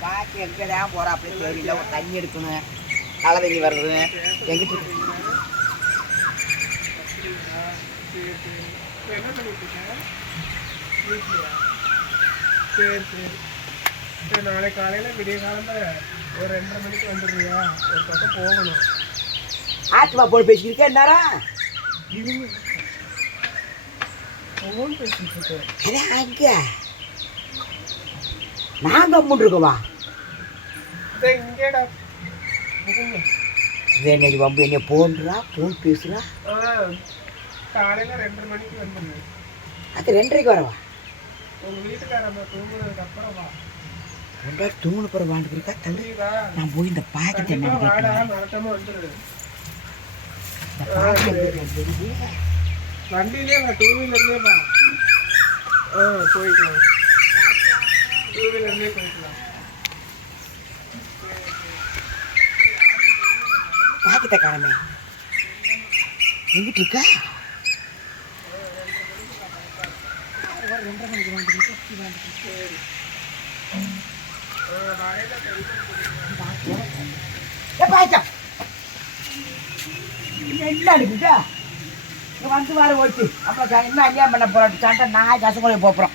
பாக்கி எங்கே தான் போகிறா அப்படியே தெரியல ஒரு தண்ணி எடுக்கணும் தலை தண்ணி வருது எங்கிட்ட என்ன சரி சரி சரி நாளை காலையில் விடிய காலம்பர ஒரு ரெண்டரை மணிக்கு வந்துடுறியா ஒரு பக்கம் போகணும் ஆத்துமா போய் பேசிக்கிருக்கேன் நேரம் ஃபோன் பேசிட்டு இருக்கேன் அங்கே. இங்கேடா. முகுங்க. இது என்னடி வம்பு என்ன போன்றா போன் பேசுகிறா ஆ காலையில் ரெண்டரை மணிக்கு வந்துடுங்க அது ரெண்டரைக்கு வரவா? உங்கள் வீட்டுக்காரம்மா தூங்குனதுக்கு அப்புறம் வா. ரெண்டாவது தூணு பிற வாண்டுக்கிறக்கா தள்ளு. புரியுதா? நான் போய் இந்த பாக்கெட் என்ன வண்டியிலே டூ வீலர்லேயே வா. ஆ போய்க்கலாம் டூ வீலர்லேயே காணமே எங்கிட்டு இருக்கா ஆ வரையில ஏ என்ன அடிக்குதா வந்து வர ஓட்டு. அப்புறம் என்ன ஐயா பண்ண போறோம் சண்டை நான் கசம் கொண்டு போகிறோம்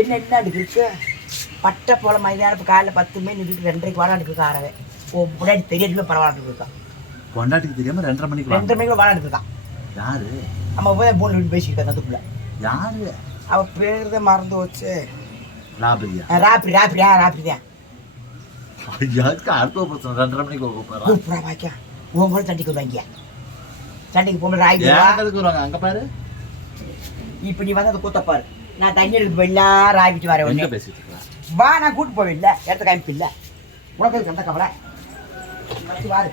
என்ன என்ன அடிக்கிருக்கு பட்டை போல மைதானப்பு காலையில் பத்து மணி நின்றுட்டு ரெண்டரைக்கு வாடாண்டு ஆறவே. ஓ முன்னாடி தெரியவே பரவாயில்ல இருக்கான் பொண்டாட்டிக்கு தெரியாம ரெண்டரை மணிக்கு ரெண்டரை மணிக்கு வாடாண்டு இருக்கான் யாரு? நம்ம போய் மூணு வீட்டு பேசிக்கிட்டேன் அதுக்குள்ள யாரு? அவ பேர் தான் மறந்து வச்சு லாபரியா ராப்பிரி ராப்பிரியா ராப்பிரியா யாருக்கு அடுத்த பிரச்சனை. ரெண்டரை மணிக்கு கூப்பிடுறா கூப்பிடா வாக்கியா உன் கூட சண்டைக்கு வருவாங்க. சண்டைக்கு போகும்போது ராய் போடுவா. ஏன் எதுக்கு வருவாங்க? அங்க பாரு. இப்ப நீ வந்து அதை கூத்தப்பாரு நான் தண்ணி எடுக்க போயிடல ராவிட்டு வரேன் இருக்கா? வா நான் கூட்டு போவேன் இல்ல இடத்த காமிப்பு இல்ல. உனக்கு அந்த கவலை? வாரு.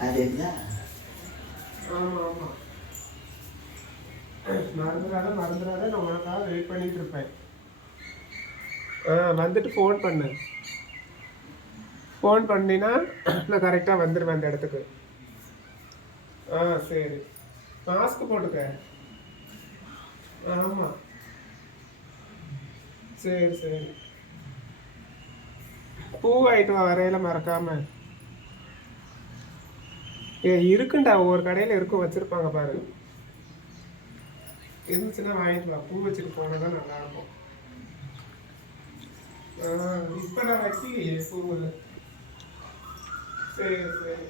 அது என்ன? ஆமா ஆமா. மறந்துடாத மறந்துடாத நான் உனக்காக வெயிட் பண்ணிட்டு இருப்பேன். ஆ வந்துட்டு ஃபோன் பண்ணு. ஃபோன் பண்ணினா நான் கரெக்டாக வந்துடுவேன் அந்த இடத்துக்கு. ஆ சரி. மாஸ்க் போட்டுக்க. ஆமாம் சரி சரி. பூ வாங்கிட்டு வா வரையில மறக்காம. ஏ இருக்குண்டா ஒவ்வொரு கடையில் இருக்கும் வச்சுருப்பாங்க பாரு. இருந்துச்சுன்னா வாங்கிட்டு வா. பூ வச்சுட்டு போனால் தான் நல்லா இருக்கும். ஆ, நான் வைக்கலையே பூ சரி சரி.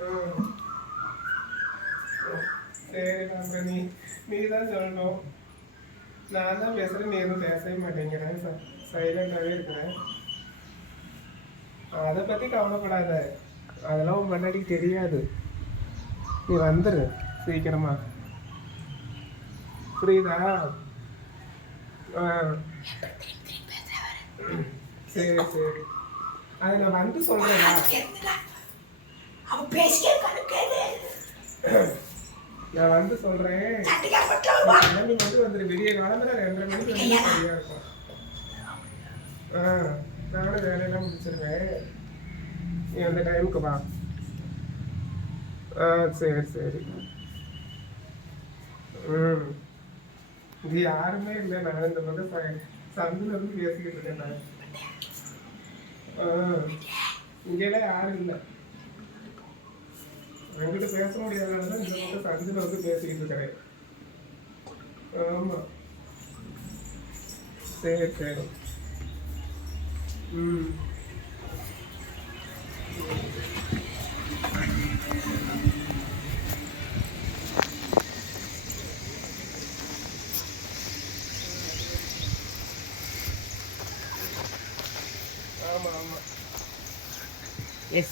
ஆ. சரி நாங்க நீ நீ தான் சொல்லணும். நான் தான் பேசுகிறேன் நீ எதுவும் பேசவே மாட்டேங்கிறேன். சைலண்டாகவே இருக்கிறேன். அதை பற்றி கவலைப்படாத. அதெல்லாம் உன் முன்னாடி தெரியாது. நீ வந்துடு சீக்கிரமா. புரியுதா? ஆ. சரி சரி. அதை நான் வந்து சொல்றேன்டா அவ பேசிக்க கேளு நான் வந்து சொல்றேன். சண்டைக்கா மட்டும் வந்துரு. விடிய காலத்துல ரெண்டரை மணிக்கு வந்து சரியா இருக்கும் ஆ நானும் வேலையெல்லாம் முடிச்சிருவேன். நீ அந்த டைமுக்கு வா. ஆ சரி சரி. ம். இது யாருமே இல்லை. நான் இந்த பக்கம் ச- சந்துல இருந்து பேசிக்கிட்டு இருக்கேன் நான். ஆ இங்கெல்லாம் யாரும் இல்லை என்கிட்ட பேச முடியாதனால தான் இந்த பக்கம் சந்துல வந்து பேசிக்கிட்டு இருக்கிறேன் ஆமா சரி சரி ம்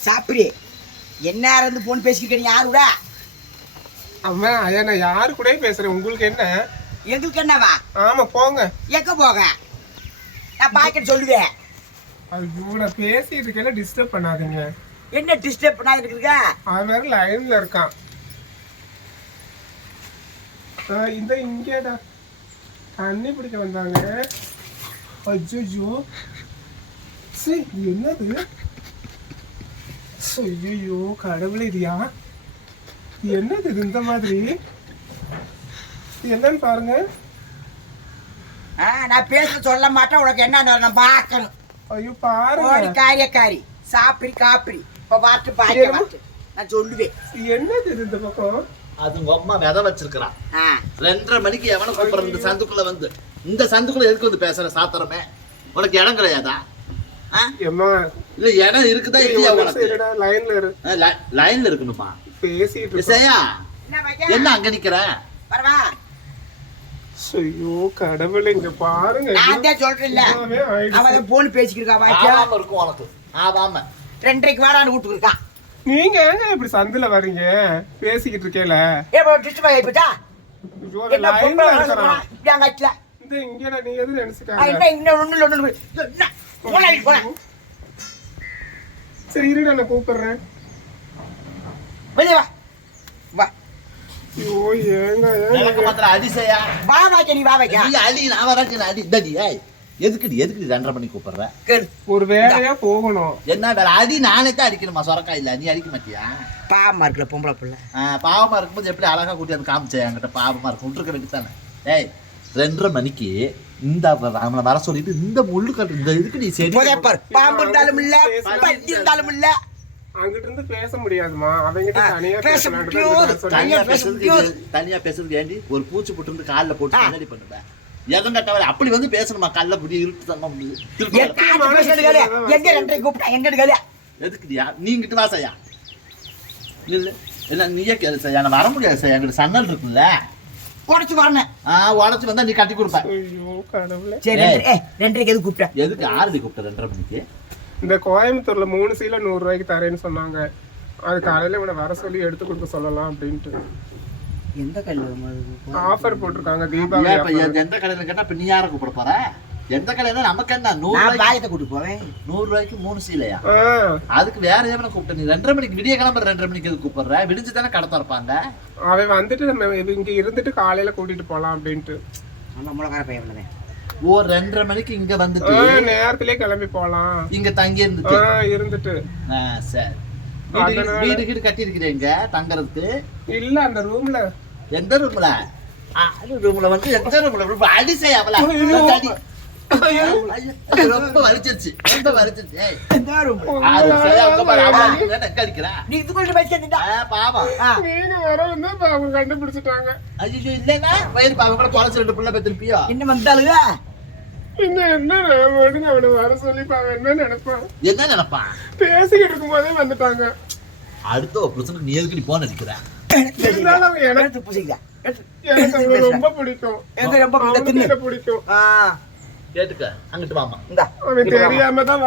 சாப்பிடு. என்ன இருந்து போன் பேசிக்கிட்டு யாருடா அம்மா ஐயா நான் யாரு கூடயும் பேசுறேன். உங்களுக்கு என்ன? எங்களுக்கு என்னவா ஆமா போங்க. எங்க போக? நான் பாக்கெட் சொல்லுவேன். ஐயோ நான் பேசிட்டு இருக்கேன் டிஸ்டர்ப் பண்ணாதீங்க. என்ன டிஸ்டர்ப் பண்ணாது இருக்குங்க அவன் வேற லைன்ல இருக்கான். இந்த இங்கேடா. தண்ணி பிடிக்க வந்தாங்க. அஜ்ஜோ சரி என்னது? ஐயோ கடவுளே இதுயா இது என்னது இது இந்த மாதிரி? என்னன்னு பாருங்க. நான் பேச சொல்ல மாட்டேன். உனக்கு என்ன நான் பார்க்கணும். ஐயோ பாருங்க. காரியக்காரி சாப்பிடி காப்பிடி. இப்ப பார்த்து பாய்க்க பார்த்து நான் சொல்லுவேன். இது என்னது இது இந்த பக்கம்? அது உங்க அம்மா விதை வச்சிருக்கிறான் ரெண்டரை மணிக்கு எவனை கூப்பிடுற இந்த சந்துக்குள்ள வந்து. இந்த சந்துக்குள்ள எதுக்கு வந்து பேசுற? சாத்திரமே. உனக்கு இடம் கிடையாதா? இல்ல இடம் இருக்குதா இல்லையா லைன்ல லைன்ல இருக்கணுமா? பேசிட்டு என்ன பையன்? என்ன அங்க நிக்கிற? வரவா. ஐயோ கடவுளே இங்க பாருங்க. நான் தான் சொல்றேன்ல. அவன் போன் பேசிக்கிருக்கா ஆவாம இருக்கும் உனக்கு. ஆவாம. ரெண்டரைக்கு வாடான்னு கூட்டு இருக்கான். நீங்க ஏங்க இப்படி சந்துல வர்றீங்க பேசிக்கிட்டு இருக்கேல ஏ டிஸ்ட் ஆகி ஐயோ, என்ன லைன்ல பொம்பளை இந்த இங்கடா நீ எது ஆ, நினைச்சுக்காங்க என்ன இன்னும் ஒண்ணு ஒண்ணு என்ன போனா போனா சரி இருடா நான் கூப்பிடுறேன். வெளியே வா. வா. ஐயோ ஏங்க எனக்கு ஏங்க மாத்திரம் அடிசையா வா நீ வா நீ அடி நான் வரக்கு அடி. இந்தடி ஏய் எதுக்குடி எதுக்குடி ரெண்டரை மணிக்கு கூப்பிடுற? ஒரு வேலையா போகணும். என்ன வேற அடி நானே தான் அடிக்கணுமா? சொரக்கா இல்ல நீ அடிக்க மாட்டியா? பாவமா இருக்குல்ல பொம்பளை பிள்ளை. பாவமா இருக்கும்போது எப்படி அழகா கூட்டி வந்து காமிச்சேன் என்கிட்ட பாவமா இருக்கும். விட்டுருக்க வேண்டியதானே ஏய் ரெண்டரை மணிக்கு இந்த அவனை வர சொல்லிட்டு இந்த முள்ளு கட்டு இந்த இதுக்கு நீ புதைப்பார் பாம்பு இருந்தாலும் இல்ல பட்டி இருந்தாலும் இல்ல. அங்கிட்டு இருந்து பேச முடியாதுமா அவங்கிட்ட தனியா பேச முடியாது. தனியா தனியா பேச பேசுறதுக்கு முடியாது. இது- தனியா பேசுறதுக்கு ஏண்டி? ஒரு பூச்சி போட்டு இருந்து காலில் போட்டு. என்னடி பண்ணுவேன் கட்டவரை அப்படி வந்து பேசணுமா? கல்ல புடி இருட்டு பேசுறது கேளு. எங்க ரெண்டரை கூப்பிட்டா? எங்க கேளு? எதுக்குடியா நீங்கிட்டு வா செய்யா இல்ல இல்ல நீயே கேளு செய்யா நான் வர முடியாது செய்யா எங்கிட்ட சன்னல் இருக்குல்ல உடச்சு வரணும் ஆ உடச்சு வந்தா நீ கட்டி கொடுப்ப. ஐயோ கடவுளே. சரி ஏய், ரெண்டரைக்கு எது கூப்பிட்ட? எதுக்கு ஆறுடி கூப்பிட்ட ரெண்டரை மணிக்கு? இந்த கோயம்புத்தூர்ல மூணு சீல நூறு ரூபாய்க்கு தரேன்னு சொன்னாங்க. அது காலையில இவனை வர சொல்லி எடுத்து கொடுக்க சொல்லலாம் அப்படின்ட்டு. எந்த கல்லு ஆஃபர் போட்டிருக்காங்க தீபாவளி எந்த கடையில கேட்டா இப்ப நீ யாரை கூப்பிட போற? எந்த கடையில நமக்கு என்ன? நூறு பாயத்தை கூட்டு போவேன். நூறு ரூபாய்க்கு மூணு சீலையா? அதுக்கு வேற எவனை கூப்பிட்ட நீ ரெண்டரை மணிக்கு விடிய கிளம்புற ரெண்டரை மணிக்கு எதுக்கு கூப்பிடுற? விடிஞ்சு தானே கடை திறப்பாங்க. அவன் வந்துட்டு நம்ம இங்க இருந்துட்டு காலையில கூட்டிட்டு போலாம் அப்படின்ட்டு. நம்ம முளகார பையன் ஓ ரெண்டரை மணிக்கு இங்க வந்துட்டு? நேரத்திலே கிளம்பி போலாம். இங்க தங்கி இருந்துட்டு? இருந்துட்டு. சரி. வீடு வீடு கீடு கட்டி இருக்கிறீங்க தங்கறதுக்கு? இல்ல அந்த ரூம்ல. எந்த ரூம்ல? ரூம்ல வந்து எந்த ரூம்ல? அடிசை ரொம்ப வலிச்சிருச்சு ரொம்ப வலிச்சிருச்சு. நீ இது கொண்டு வச்சிருந்தா நீங்க வர வந்து அவங்க கண்டுபிடிச்சிட்டாங்க. ஐயோ இல்லைன்னா வயிறு பாவம். கூட தொலைச்சு ரெண்டு புள்ள பெற்றிருப்பியோ? என்ன வந்தாளுங்க இன்னும் என்ன மட்டும் அவனை வர சொல்லி இப்ப அவன் என்ன நினைப்பான்? என்ன நினைப்பான்? பேசிக்கிட்டு இருக்கும் போதே வந்துட்டாங்க. அடுத்த ஒரு பிரச்சனை நீ எதுக்கு நீ போன் அவன் எனக்கு ரொம்ப பிடிக்கும். எனக்கு ரொம்ப பிடிக்கும். பிடிக்கும்? ஆ. கேட்டுக்க. அங்கிட்டு அவன் தெரியாம தான்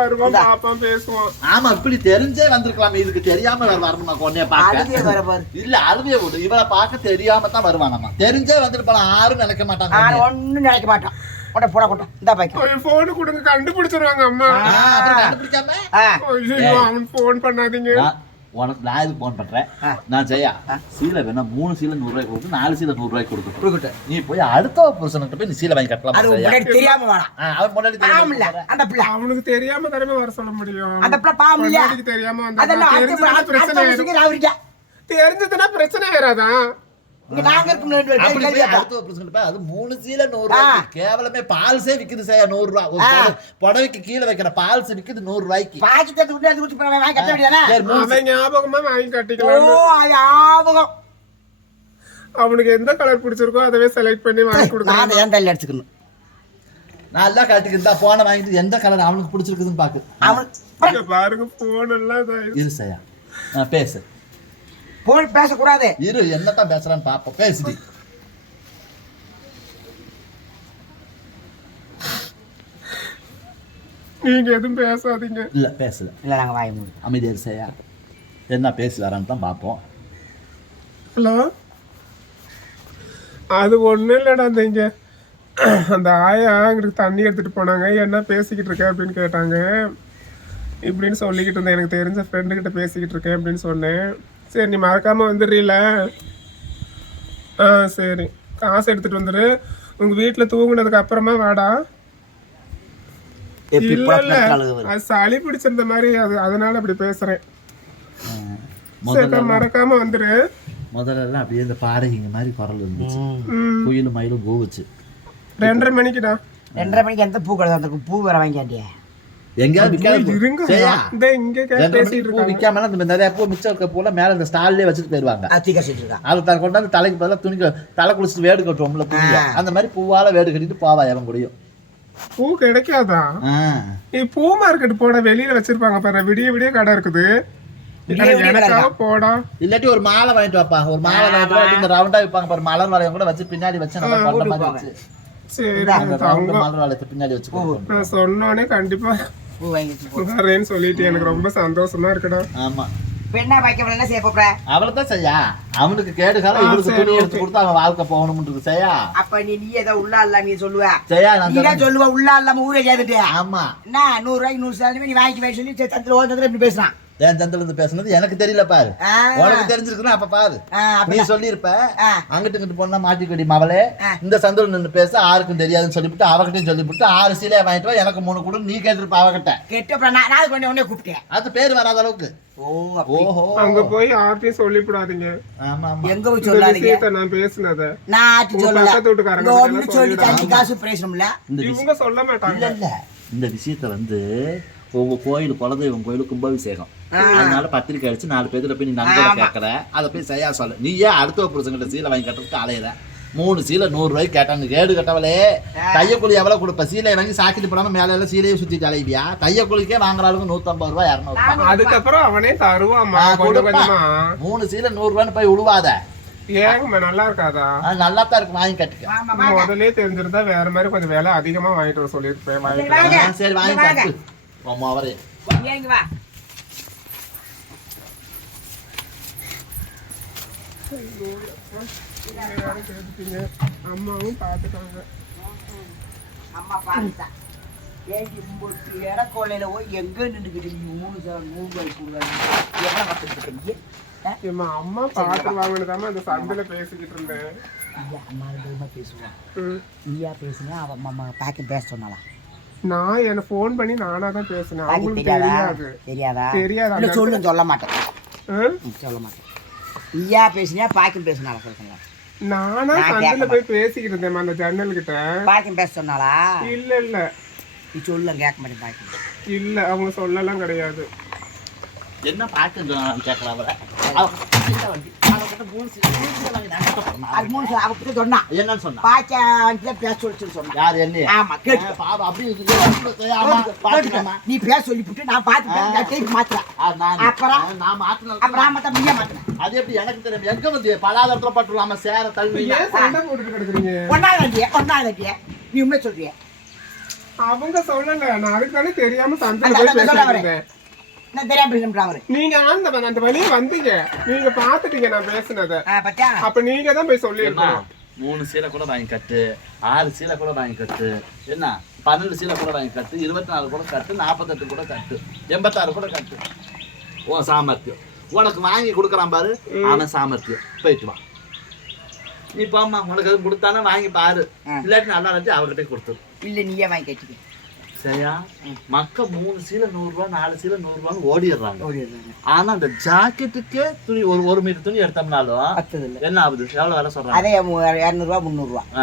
பேசுவான். ஆமா இப்படி தெரிஞ்சே வந்திருக்கலாம். இதுக்கு தெரியாம வரணுமா பார்க்க? பாரு. இல்ல அழுவே விடு. இவளை பார்க்க தெரியாம தான் வருவானாமா தெரிஞ்சே வந்துட்டு போலாம் யாரும் நினைக்க மாட்டாங்க. ஒண்ணும் நினைக்க மாட்டான். கொண்ட போட கொண்ட. இந்தா அவன் போன் கொடுங்க கண்டுபிடிச்சிருவாங்க அம்மா. கண்டுபிடிக்காம? அவன் போன் பண்ணாதீங்க. உனக்கு நான் இதுக்கு போன் பண்றேன்? ஆ. நான் ஜெயா சீலை வேணா மூணு சீலை நூறு ரூபாய்க்கு கொடுத்து நாலு சீலை நூறு ரூபாய்க்கு கொடுக்கட்டும் கொடுக்கட்டும். நீ போய் அடுத்த புருஷன்கிட்ட போய் நீ சீலை வாங்கி கட்டலாம் தெரியாம அவன் முன்னாடி பாவம் இல்ல தெரியும் அந்த பிள்ளை. அவனுக்கு தெரியாம தானே வர சொல்ல முடியும். அந்த பிள்ளை பாவம் இல்ல. தெரியாம வந்தா அதெல்லாம் தெரிஞ்சதுன்னா பிரச்சனை ஆயிரும். இங்க நாங்க இருக்கும் அது மூணு சீலை நூறு கேவலமே பால்ஸே விக்குது செய்ய நூறு ரூபாய் புடவைக்கு கீழே வைக்கிற பால்ஸ் விக்குது நூறு ரூபாய்க்கு. விட்டு வாங்கி கட்ட வேண்டியதானே? சரி, ஞாபகமா வாங்கி ஓ கட்டிக்கலாம் ஞாபகம். அவனுக்கு எந்த கலர் பிடிச்சிருக்கோ அதவே செலக்ட் பண்ணி வாங்கி கொடுக்கலாம். நான் ஏன் தள்ளி அடிச்சுக்கணும்? நல்லா கட்டிக்கிட்டு போனை வாங்கிட்டு எந்த கலர் அவனுக்கு பிடிச்சிருக்குதுன்னு பாக்கு. அவன் இங்க பாருங்க போன் எல்லாம் செய்யா ஆ, பேசு. போன் பேசக்கூடாது. இரு என்னத்தான் பேசுறான்னு பாப்போம். பேசுடி. நீங்க எதுவும் பேசாதீங்க. இல்ல பேசல. இல்ல நாங்க வாய மூடு. அமைதியா செய்யா என்ன பேசி வரான்னு தான் பார்ப்போம் ஹலோ? அது ஒண்ணும் இல்லடா அந்த இங்க அந்த ஆயா எங்களுக்கு தண்ணி எடுத்துட்டு போனாங்க. என்ன பேசிக்கிட்டு இருக்க அப்படின்னு கேட்டாங்க. இப்படின்னு சொல்லிக்கிட்டு இருந்தேன். எனக்கு தெரிஞ்ச ஃப்ரெண்டு கிட்ட பேசிக்கிட்டு இருக்கேன் அப்படின்னு சொன்னேன். சரி நீ மறக்காம வந்துடுறீல? ஆ சரி. காசு எடுத்துட்டு வந்துரு. உங்க வீட்டுல தூங்குனதுக்கு அப்புறமா வாடா. இல்ல இல்ல. அது சளி பிடிச்சிருந்த மாதிரி அது அதனால அப்படி பேசுறேன். முதல்ல சரி, மறக்காம வந்துரு. முதல்ல எல்லாம் அப்படியே இந்த பாடகிங்க மாதிரி குரல் இருந்துச்சு. குயிலும் மயிலும் கூவுச்சு ரெண்டரை மணிக்குடா. ரெண்டரை மணிக்கு எந்த பூ கடை அந்த பூ வேற வாங்கியாண்டியா எங்கேயாவது இருக்காங்க. விற்காம இந்த நிறைய பூ மிச்சம் இருக்க பூல மேல இந்த ஸ்டால்லே வச்சுட்டு போயிருவாங்க அதை தான் கொண்டாந்து தலைக்கு பதிலாக துணி தலை குளிச்சுட்டு வேடு கட்டுவோம்ல துணியை. அந்த மாதிரி பூவால வேடு கட்டிட்டு போவா எவன் முடியும் பூ கிடைக்காதா? நீ பூ மார்க்கெட் போட வெளியில வச்சிருப்பாங்க பாரு. விடிய விடிய கடை இருக்குது. இல்லாட்டி ஒரு மாலை வாங்கிட்டு வாப்பா. ஒரு மாலை வாங்கிட்டு இந்த ரவுண்டா வைப்பாங்க பாரு. மலர் வளையம் கூட வச்சு பின்னாடி வச்சு நல்லா பண்ண மாதிரி வச்சு. சரி அந்த பின்னாடி வச்சு நான் சொன்னோனே கண்டிப்பா பூ வாங்கி வச்சு வரேன்னு சொல்லிட்டு எனக்கு ரொம்ப சந்தோஷமா இருக்குடா. ஆமா. என்ன வைக்க என்ன செய்ய போற? அவளை தான் செய்யா. அவனுக்கு கேடு காலம் துணி எடுத்து கொடுத்து அவன் வாழ்க்கை போகணும்னு செய்யா? அப்ப நீ நீ ஏதோ உள்ள இல்லாம நீ சொல்லுவ. செய்யா நான் நீ தான் சொல்லுவ உள்ள இல்லாம ஊரே கேட்டுட்டு. ஆமா. என்ன நூறு ரூபாய்க்கு நூறு சேலரி நீ வாங்கி வாங்கி சொல்லி சரி, சந்தில ஓ சந்தில இப்படி பேசுறான். என் சந்தில இருந்து பேசுனது எனக்கு தெரியல பாரு. உனக்கு தெரிஞ்சிருக்குன்னா அப்ப பாரு. நீ சொல்லியிருப்ப. அங்கிட்டு இங்கிட்டு போனா மாட்டிக்கொடி மவளே. இந்த சந்தில நின்று பேச யாருக்கும் தெரியாதுன்னு சொல்லிவிட்டு அவகிட்டையும் சொல்லிவிட்டு ஆறு சீலையை வாங்கிட்டு வா எனக்கு மூணு கூட நீ கேட்டிருப்ப அவகிட்ட. கெட்டு அப்புறம் நான் நான் கொண்டு உடனே கூப்பிட்டேன். அது பேர் வராத அளவுக்கு. ஓஹோ. அங்க போய் யார்ட்டையும் சொல்லிவிடாதீங்க. ஆமா ஆமா எங்க போய் சொல்லாதீங்க? நான் பேசுனத. நான் உங்க சொல்லல. பக்கத்து வீட்டுக்காரங்க ஒண்ணு சொல்லி. அஞ்சு காசு விஷயம் இவங்க சொல்ல இல்ல மாட்டாங்க இல்ல. இந்த விஷயத்த வந்து உங்க கோயில் குலதெய்வம் கோயில் கும்பாபிஷேகம். அதனால பத்திரிக்கை அடிச்சு நாலு பேர்த்துல போய் நீ நண்பரை கேட்கற அதை போய் செய்யா சொல்ல. நீ ஏன் அடுத்த புருஷங்கிட்ட சீலை வாங்கி கட்டுறதுக்கு அலையிற மூணு சீலை நூறு ரூபாய்க்கு கேட்டாங்க கேடு கட்டவளே. தையக்கூலி எவ்வளவு கொடுப்ப? சீலை இறங்கி சாக்கிட்டு போடாம மேல எல்லாம் சீலையை சுத்தி அலைவியா தையக்கூலிக்கே வாங்குற அளவுக்கு நூத்தம்பது ரூபாய் இரநூறு அதுக்கப்புறம் அவனே. கொஞ்சமா மூணு சீலை நூறு ரூபான்னு போய் விழுவாத ஏங்கம்மா நல்லா இருக்காதா? நல்லா தான் இருக்கு வாங்கி கட்டிக்க. முதல்ல தெரிஞ்சிருந்தா வேற மாதிரி கொஞ்சம் விலை அதிகமா வாங்கிட்டு வர சொல்லியிருப்பேன் சரி வாங்கி இங்க வாங்க. கட்டு. அம்மா அவரே இங்க வா அம்மாவும் பாத்துட்டாங்க அம்மா பாருங்க ஏஞ்சி மும்பொட்டு இடக்கோலையில போய் எங்க நின்றுக்கிட்டு நீ மூணு சார் மூணு கொடுக்குறாங்க எவ்வளோ? ஏம்மா அம்மா பாத்துருவாங்கன்னு தான் அந்த சந்தையில பேசிக்கிட்டு இருந்தேன் ஐயா அம்மா பேசுவான். நீயா பேசுனியா அவன் அம்மா பாக்கி பேச சொன்னாளா நான் என்ன ஃபோன் பண்ணி நானா தான் பேசினேன் அவங்களுக்கு தெரியாதா? தெரியாது. தெரியாதா? சொல்லு சொல்ல மாட்டேன். சொல்ல மாட்டேன். நீயா பேசுனியா? பாக்கி பேசினாளா? சொல்லுங்க. நானா கேட்க போய் பேசிக்கிட்டு இருந்தேன் அந்த ஜன்னல் கிட்ட. பாக்கி பேச சொன்னாளா? இல்ல இல்ல. நீ சொல்ல கேட்க மாட்டேன் பாக்கி இல்ல அவங்க சொல்லலாம் கிடையாது. என்ன பாட்டு கேட்கலாம் கட்ட என்னன்னு சொன்னா? பேச சொல்லி சொன்னான். யார் என்ன ஆமா கேட்டு. பாபா அப்படி நீ பேச சொல்லிவிட்டு நான் நான் திருப்பி மாத்துறேன். அப்புறம்? நான் அப்புறம் நீயே அது எப்படி எனக்கு தெரியும். எங்க வந்து பலாதரத்துல பட்டுலாம சேர தள்ளி? ஒன்னாவது வண்டிய நீ உண்மை சொல்றிய. அவங்க சொல்லல. நான் அதுக்கான தெரியாம சந்தையில நான் தெரியாம நீங்க அந்த அந்த வழியே வந்தீங்க. நீங்க பாத்துட்டீங்க நான் பேசுனத. அப்ப நீங்க தான் போய் சொல்லிருக்கணும் மூணு சீலை கூட வாங்கி கட்டு ஆறு சீலை கூட வாங்கி கட்டு. என்ன? பன்னெண்டு சீலை கூட வாங்கி கட்டு இருபத்தி நாலு கூட கட்டு நாற்பத்தெட்டு கூட கட்டு எண்பத்தாறு கூட கட்டு. ஓ சாமர்த்தியம். உனக்கு வாங்கி கொடுக்குறான் பாரு அவன் சாமர்த்தியம். போயிட்டு வா. நீ போம்மா உனக்கு அது கொடுத்தானே வாங்கி பாரு. இல்லாட்டி நல்லா இல்லாட்டி அவகிட்டே கொடுத்துரு. இல்ல நீயே வாங்கி கட்டிக்க. சரியா? மக்க மூணு சீலை நூறுரூவா நாலு சீலை நூறுரூவான்னு ஓடிடுறாங்க. ஓடிடுறாங்க. ஆனா அந்த ஜாக்கெட்டுக்கே துணி ஒரு ஒரு மீட்டர் துணி எடுத்தோம்னாலும் என்ன ஆகுது? எவ்வளவு வேலை சொல்றாங்க? அதே இரநூறுவா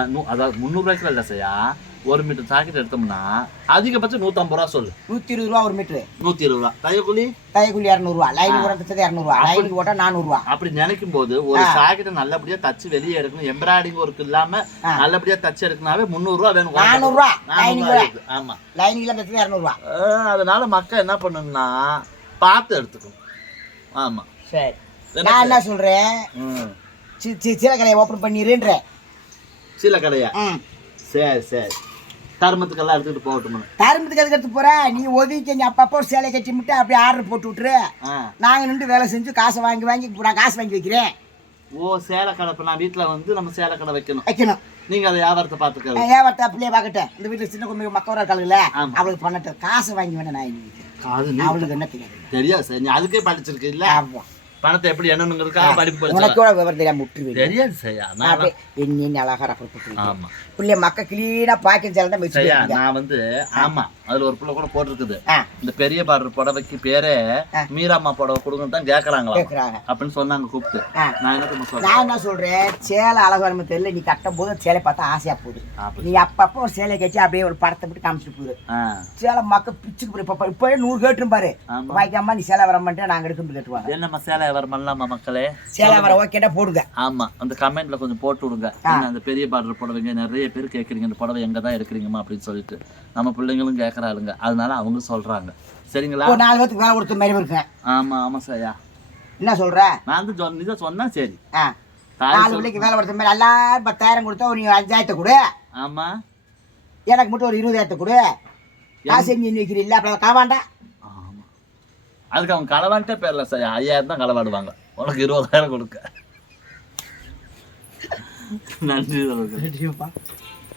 நூ- அதாவது முந்நூறுவாய்க்கு இல்லை செய்யா ஒரு மீட்டர் ஜாக்கெட் எடுத்தோம்னா அதிகபட்சம் நூற்றம்பது ரூபா சொல்லு. நூத்தி இருபது ரூபா ஒரு மீட்ரு நூற்றி இருபது ரூபா. தையக்கூலி தையக்கூலி இரநூறுவா. லைனிங் கூட தச்சது இரநூறுவா. லைனிங் போட்டா நானூறுவா. அப்படி நினைக்கும் போது ஒரு ஜாக்கெட்டை நல்லபடியா தச்சு வெளியே எடுக்கணும். எம்ப்ராய்டிங் ஒர்க் இல்லாம ஆ. நல்லபடியா தச்சு எடுக்கனாவே முந்நூறுரூவா வேணும். நானூறுரூவா இருக்கு. ஆமா. லைனிங்ல தச்சது இரநூறுவா. அதனால மக்கள் என்ன பண்ணணும்னா பார்த்து எடுத்துக்கணும். ஆமா. சரி. நான் என்ன சொல்றேன்? ம் சி- சி- சில கடையை ஓப்பன் பண்ணிடுன்றேன் சில கடையா சரி சரி. தர்மத்துக்கெல்லாம் எடுத்துக்கிட்டு போகட்டும் தரும்புக்கு எதுக்கு எடுத்து போற? நீ ஒதுக்கி நீ அப்பப்போ ஒரு சேலை கட்டி விட்டு அப்படியே ஆர்டர் போட்டு விட்டுரு. ஆ. நாங்க நின்று வேலை செஞ்சு காசை வாங்கி வாங்கி நான் காசு வாங்கி வைக்கிறேன். ஓ சேலை கடை இப்போ நான் வீட்டில் வந்து நம்ம சேலை கடை வைக்கணும். வைக்கணும். நீங்க அதை வியாபாரத்தை ஏன் வரட்ட அப்படியே பார்க்கட்டேன். இந்த வீட்டுல சின்ன குழந்தை மக்கவரா இருக்காளுல்ல ஆமா. அவளுக்கு பண்ணட்டும். காசு வாங்கி வேணா நான். அது அவளுக்கு என்ன தெரியாது. தெரியாது சார். நீ அதுக்கே படிச்சிருக்கு இல்ல ஆமா. பணத்தை எப்படி என்னங்கிறதுக்காக படிப்பு உனக்கு படிச்சா கூட விவரம் தெரியாம? விட்டுருவீங்க தெரியாது நான் என்ன அழகா பிள்ளைய மக்க கிளீனா பாக்கெட் தான் வச்சுருக்கீங்க நான் வந்து ஆமா அதுல ஒரு பிள்ளை கூட போட்டிருக்குது. இந்த பெரிய பார்டர் புடவைக்கு பேரே ஆ. மீராம்மா புடவை கொடுங்கன்னு தான் கேக்குறாங்களா கேட்குறாங்க அப்படின்னு சொன்னாங்க கூப்பிட்டு. நான் என்ன சொல்றேன்? நான் என்ன சொல்றேன்? சேலை அழகு தெரியல. நீ கட்டும் போது சேலை பார்த்தா ஆசையா போகுது. நீ அப்பப்போ ஒரு சேலையை கட்டி அப்படியே ஒரு படத்தை விட்டு காமிச்சிட்டு போகுது சேலை மக்க பிச்சுக்கு இப்போ இப்போயே நூறு கேட்டுரும் பாரு. வாய்க்காம நீ சேலை வர மாட்டேன் நாங்கள் எடுக்கும் கேட்டுவாங்க என்னம்மா சேலை வர பண்ணலாமா மக்களே. சேலை போடுங்க. ஆமா அந்த கமெண்ட்ல கொஞ்சம் போட்டு விடுங்க என்ன அந்த பெரிய பார்டர் புடவைங்க நிறைய பேர் கேக்குறீங்க இந்த புடவை எங்க தான் எடுக்கிறீங்கம்மா அப்படின்னு சொல்லிட்டு. நம்ம பிள்ளைங்களும் கேட்கறாளுங்க அதனால அவங்க சொல்றாங்க. சரிங்களா? ஒரு நாலு பேத்துக்கு வேலை கொடுத்த மாதிரி இருக்கேன் ஆமா ஆமா சரியா. என்ன சொல்ற? நான் வந்து சொன்ன நீதான் சொன்னா சரி. நாலு பிள்ளைக்கு வேலை கொடுத்த மாதிரி எல்லாரும் பத்தாயிரம் கொடுத்தா ஒரு அஞ்சாயிரத்தை கொடு. ஆமா. எனக்கு மட்டும் ஒரு இருபதாயிரத்தை கொடு. காசு செஞ்சு வைக்கிறீல்ல அப்புறம் களவாண்டா ஆமா அதுக்கு அவங்க களவான்ட்டே பேர்ல சரியா ஐயாயிரம் தான் களவாடுவாங்க. உனக்கு இருபதாயிரம் கொடுக்க. நன்றி